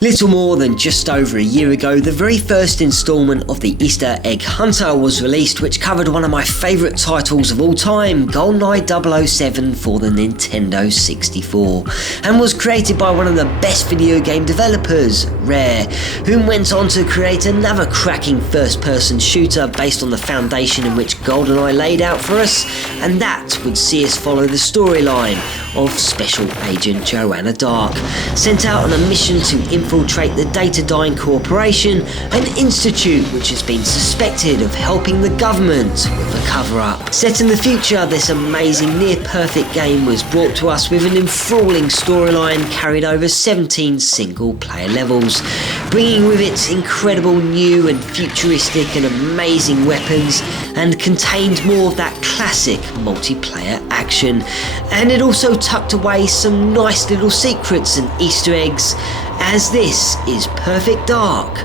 Little more than just over a year ago, the very first instalment of the Easter Egg Hunter was released, which covered one of my favourite titles of all time, GoldenEye 007 for the Nintendo 64, and was created by one of the best video game developers, Rare, whom went on to create another cracking first-person shooter based on the foundation in which GoldenEye laid out for us, and that would see us follow the storyline of Special Agent Joanna Dark, sent out on a mission to infiltrate the Datadyne Corporation, an institute which has been suspected of helping the government with a cover-up. Set in the future, this amazing near-perfect game was brought to us with an enthralling storyline carried over 17 single-player levels, bringing with it incredible new and futuristic and amazing weapons, and contained more of that classic multiplayer action. And it also tucked away some nice little secrets and Easter eggs, as this is Perfect Dark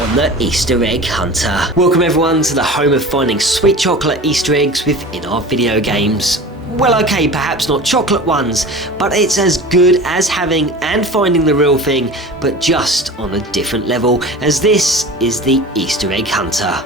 on the Easter Egg Hunter. Welcome everyone to the home of finding sweet chocolate Easter eggs within our video games. Well, okay, perhaps not chocolate ones, but it's as good as having and finding the real thing, but just on a different level, as this is the Easter Egg Hunter.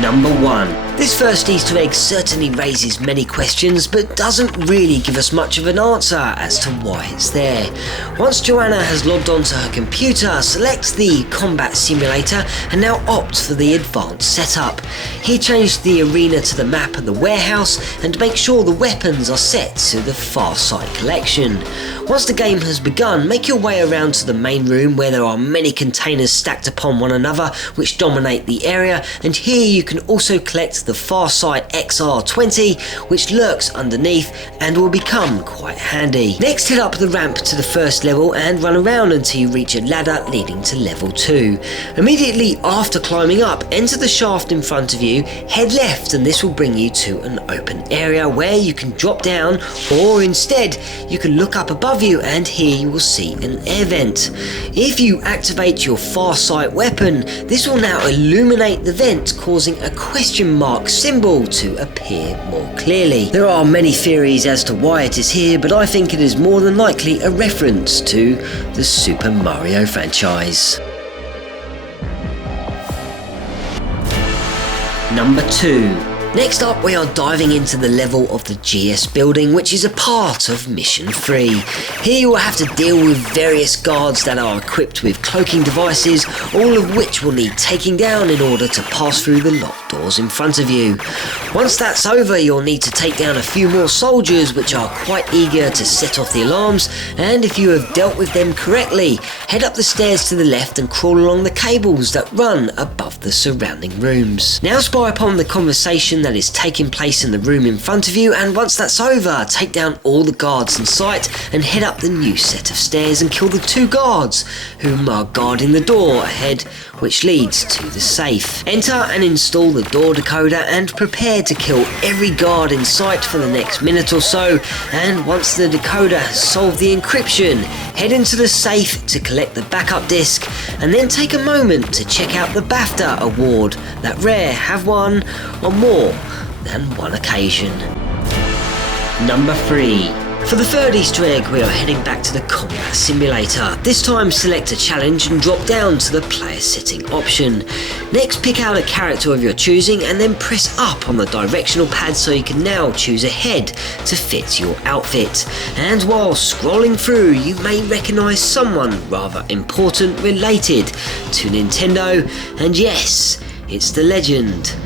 Number 1. This first Easter egg certainly raises many questions, but doesn't really give us much of an answer as to why it's there. Once Joanna has logged onto her computer, select the combat simulator and now opt for the advanced setup. Here change the arena to the map of the warehouse and make sure the weapons are set to the Far Side collection. Once the game has begun, make your way around to the main room where there are many containers stacked upon one another which dominate the area, and here you can also collect the Far Side XR20 which lurks underneath and will become quite handy. Next, head up the ramp to the first level and run around until you reach a ladder leading to level 2. Immediately after climbing up, enter the shaft in front of you, head left, and this will bring you to an open area where you can drop down, or instead you can look up above you and here you will see an air vent. If you activate your Far Sight weapon, this will now illuminate the vent, causing a question mark symbol to appear more clearly. There are many theories as to why it is here, but I think it is more than likely a reference to the Super Mario franchise. Number 2. Next up, we are diving into the level of the GS building, which is a part of Mission 3. Here you will have to deal with various guards that are equipped with cloaking devices, all of which will need taking down in order to pass through the locked doors in front of you. Once that's over, you'll need to take down a few more soldiers which are quite eager to set off the alarms, and if you have dealt with them correctly, head up the stairs to the left and crawl along the cables that run above the surrounding rooms. Now spy upon the conversation that is taking place in the room in front of you, and once that's over, take down all the guards in sight and head up the new set of stairs and kill the 2 guards whom are guarding the door ahead, which leads to the safe. Enter and install the door decoder and prepare to kill every guard in sight for the next minute or so, and once the decoder has solved the encryption, head into the safe to collect the backup disc, and then take a moment to check out the BAFTA award that Rare have won on more than one occasion. Number 3. For the third Easter egg, we are heading back to the combat simulator. This time select a challenge and drop down to the player setting option. Next, pick out a character of your choosing and then press up on the directional pad so you can now choose a head to fit your outfit. And while scrolling through, you may recognise someone rather important related to Nintendo, and yes, it's the legend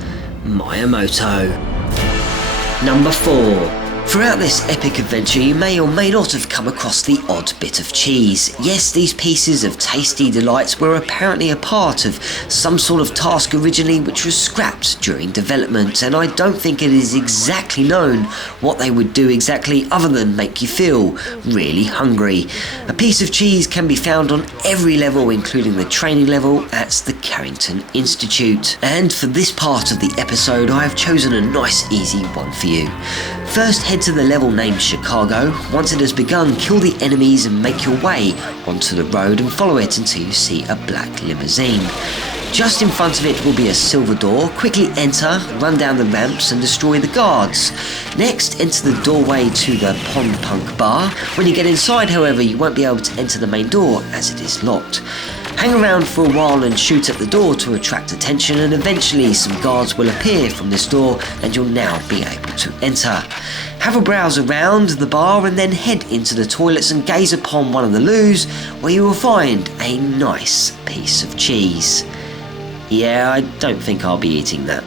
Miyamoto. Number 4. Throughout this epic adventure, you may or may not have come across the odd bit of cheese. Yes, these pieces of tasty delights were apparently a part of some sort of task originally which was scrapped during development, and I don't think it is exactly known what they would do exactly other than make you feel really hungry. A piece of cheese can be found on every level, including the training level at the Carrington Institute. And for this part of the episode, I have chosen a nice easy one for you. First, head to the level named Chicago. Once it has begun, kill the enemies and make your way onto the road and follow it until you see a black limousine. Just in front of it will be a silver door. Quickly enter, run down the ramps and destroy the guards. Next, enter the doorway to the Pond Punk bar. When you get inside, however, you won't be able to enter the main door as it is locked. Hang around for a while and shoot at the door to attract attention, and eventually some guards will appear from this door and you'll now be able to enter. Have a browse around the bar and then head into the toilets and gaze upon one of the loos where you will find a nice piece of cheese. Yeah, I don't think I'll be eating that.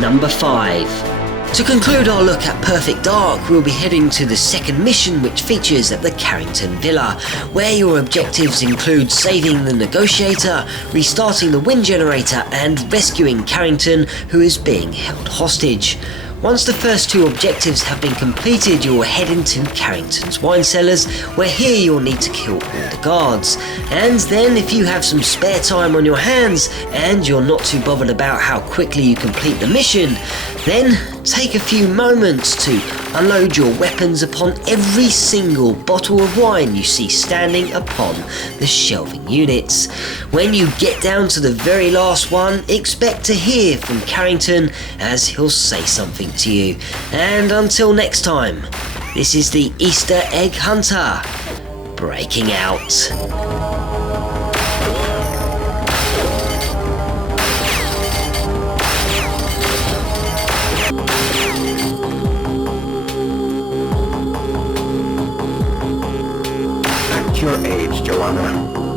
Number 5. To conclude our look at Perfect Dark, we'll be heading to the second mission, which features at the Carrington Villa, where your objectives include saving the negotiator, restarting the wind generator and rescuing Carrington, who is being held hostage. Once the first 2 objectives have been completed, you will head into Carrington's wine cellars, where here you'll need to kill all the guards. And then if you have some spare time on your hands and you're not too bothered about how quickly you complete the mission, then take a few moments to unload your weapons upon every single bottle of wine you see standing upon the shelving units. When you get down to the very last one, expect to hear from Carrington as he'll say something to you. And until next time, this is the Easter Egg Hunter, breaking out. Your age, Joanna.